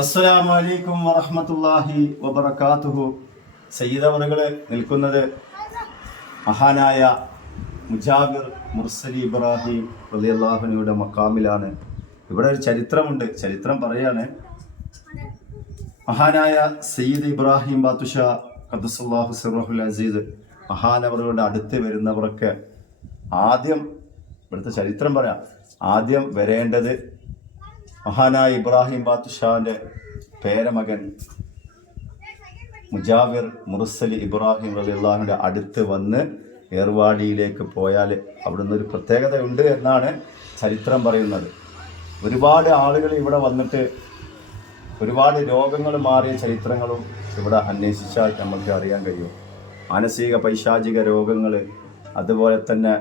അസ്സലാമു അലൈക്കും വറഹ്മത്തുള്ളാഹി വബറകാതുഹു. സയ്യിദവറുകളെ നിൽക്കുന്നത് മഹാനായ മുജാബിർ മുർസലി ഇബ്രാഹിം റളിയല്ലാഹു അൻഹുയുടെ മക്കാമിലാണ്. ഇവിടെ ഒരു ചരിത്രമുണ്ട്, ചരിത്രം പറയാണ്. മഹാനായ സയ്യിദ് ഇബ്രാഹിം ബാത്തുഷാ ഖദ്ദസല്ലാഹു സിർറഹുൽ അസീസ് മഹാനവറുകളുടെ അടുത്ത് വരുന്നവരൊക്കെ ആദ്യം, ഇവിടുത്തെ ചരിത്രം പറയാം, ആദ്യം വരേണ്ടത് മഹാനായ ഇബ്രാഹിം ബാത്തുഷാന്റെ പേരമകൻ മുജാബിർ മുർസലി ഇബ്രാഹിം റളിയല്ലാഹുവിന്റെ അടുത്ത് വന്ന് ഏർവാടിയിലേക്ക് പോയാൽ അവിടുന്ന് ഒരു പ്രത്യേകത ഉണ്ട് എന്നാണ് ചരിത്രം പറയുന്നത്. ഒരുപാട് ആളുകൾ ഇവിടെ വന്നിട്ട് ഒരുപാട് രോഗങ്ങൾ മാറിയ ചരിത്രങ്ങളും ഇവിടെ അന്വേഷിച്ചാൽ നമുക്ക് അറിയാൻ കഴിയും. മാനസിക പൈശാചിക രോഗങ്ങൾ, അതുപോലെ തന്നെ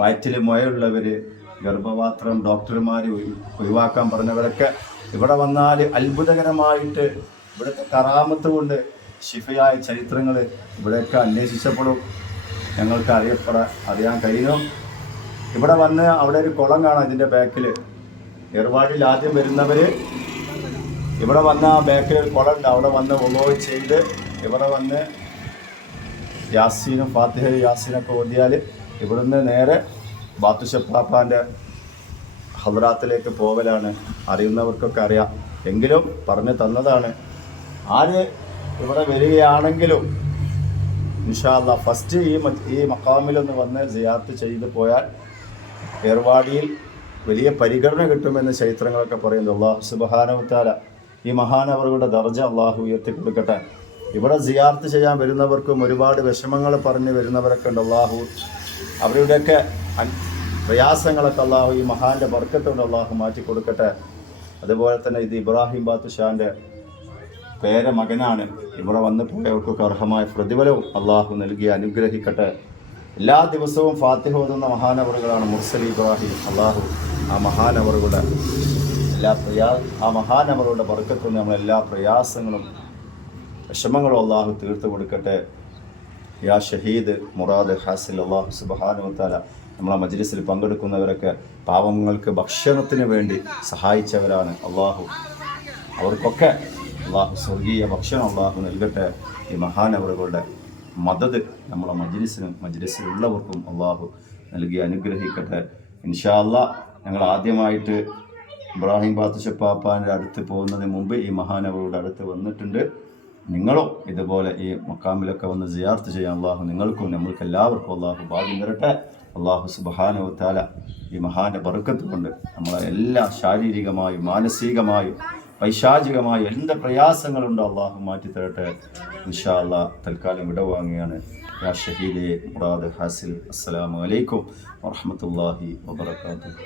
വയറ്റിൽ മുഴയുള്ളവർ, ഗർഭപാത്രം ഡോക്ടർമാർ ഒഴിവാക്കാൻ പറഞ്ഞവരൊക്കെ ഇവിടെ വന്നാൽ അത്ഭുതകരമായിട്ട് ഇവിടുത്തെ കറാമത്ത് കൊണ്ട് ശിഫയായ ചരിത്രങ്ങൾ ഇവിടെയൊക്കെ അന്വേഷിച്ചപ്പോഴും ഞങ്ങൾക്ക് അറിയാൻ കഴിയും. ഇവിടെ വന്ന് അവിടെ ഒരു കുളം കാണാം. ഇതിൻ്റെ ബാക്കിൽ ഏർവാടിയിൽ ആദ്യം വരുന്നവർ ഇവിടെ വന്ന ആ ബാക്കിൽ ഒരു കുളം ഉണ്ട്. അവിടെ വന്ന് ഉളവ് ചെയ്ത് ഇവിടെ വന്ന് യാസീനും ഫാത്തിഹ യാസീനൊക്കെ ഓതിയാൽ ഇവിടുന്ന് നേരെ ബാത്തുഷപ്പാപ്പാൻ്റെ ഹദ്റാത്തിലേക്ക് പോകലാണ്. അറിയുന്നവർക്കൊക്കെ അറിയാം, എങ്കിലും പറഞ്ഞു തന്നതാണ്. ആര് ഇവിടെ വരികയാണെങ്കിലും ഇൻഷാ അല്ലാഹ് ഫസ്റ്റ് ഈ മഖാമിലൊന്ന് വന്ന് സിയാറത്ത് ചെയ്ത് പോയാൽ ഏർവാടിയിൽ വലിയ പരിഗണന കിട്ടുമെന്ന് ചരിത്രങ്ങളൊക്കെ പറയുന്നു. അല്ലാഹു സുബ്ഹാനഹു വ തആല ഈ മഹാനവറുകളുടെ ദർജ അല്ലാഹു ഉയർത്തി കൊടുക്കട്ടെ. ഇവിടെ സിയാറത്ത് ചെയ്യാൻ വരുന്നവർക്കും ഒരുപാട് വിഷമങ്ങൾ പറഞ്ഞ് വരുന്നവരൊക്കെ ഉണ്ട്. അല്ലാഹു അവരുടെയൊക്കെ പ്രയാസങ്ങളൊക്കെ അല്ലാഹു ഈ മഹാന്റെ ബർക്കത്തുകൊണ്ട് അല്ലാഹു മാറ്റി കൊടുക്കട്ടെ. അതുപോലെ തന്നെ ഇത് ഇബ്രാഹിം ബാത്തുഷാന്റെ പേരമകനാണ്. ഇവിടെ വന്ന് പോയവർക്കൊക്കെ അർഹമായ പ്രതിഫലവും അല്ലാഹു നൽകി അനുഗ്രഹിക്കട്ടെ. എല്ലാ ദിവസവും ഫാത്തിഹ ഓതുന്ന മഹാനവറുകളാണ് മുർസലി ഇബ്രാഹിം. അല്ലാഹു ആ മഹാനവറുകളുടെ മഹാനവറുകളുടെ ബർക്കത്തുകൊണ്ട് നമ്മളെല്ലാ പ്രയാസങ്ങളും വിഷമങ്ങളും അല്ലാഹു തീർത്തു കൊടുക്കട്ടെ. യാ ഷഹീദ് മുറാദ് ഹാസിൽ. അല്ലാഹു സുബ്ഹാനഹു വ തആല നമ്മളെ മജ്ലിസിൽ പങ്കെടുക്കുന്നവരൊക്കെ പാവങ്ങൾക്ക് ഭക്ഷണത്തിന് വേണ്ടി സഹായിച്ചവരാണ്. അല്ലാഹു അവർക്കൊക്കെ അല്ലാഹു സ്വർഗീയ ഭക്ഷണം അല്ലാഹു നൽകട്ടെ. ഈ മഹാനവറുകളുടെ മദദ് നമ്മളെ മജ്ലിസിലുള്ളവർക്കും അല്ലാഹു നൽകി അനുഗ്രഹിക്കട്ടെ. ഇൻഷാ അല്ലാഹ് ഞങ്ങൾ ആദ്യമായിട്ട് ഇബ്രാഹിം ബാത്തുഷപ്പാപ്പാൻ്റെ അടുത്ത് പോകുന്നതിന് മുമ്പ് ഈ മഹാനവറുടെ അടുത്ത് വന്നിട്ടുണ്ട്. നിങ്ങളും ഇതുപോലെ ഈ മക്കാമിലൊക്കെ വന്ന് സിയാറത്ത് ചെയ്യാൻ അല്ലാഹു നിങ്ങൾക്കും നമ്മൾക്ക് എല്ലാവർക്കും അല്ലാഹു ഭാഗ്യം തരട്ടെ. അല്ലാഹു സുബ്ഹാനഹു വ തആല ഈ മഹാന്റെ ബർക്കത്ത് കൊണ്ട് നമ്മളെ എല്ലാ ശാരീരികമായും മാനസികമായും പൈശാചികമായും എന്ത് പ്രയാസങ്ങളുണ്ടോ അല്ലാഹു മാറ്റി തരട്ടെ. ഇൻഷാ അല്ലാഹ് തൽക്കാലം വിടവാങ്ങുകയാണ്. യാ ഷഹീദേ മുറാദ് ഹാസിൽ. അസ്സലാമു അലൈക്കും വറഹ്മത്തുള്ളാഹി വബറകാതുഹു.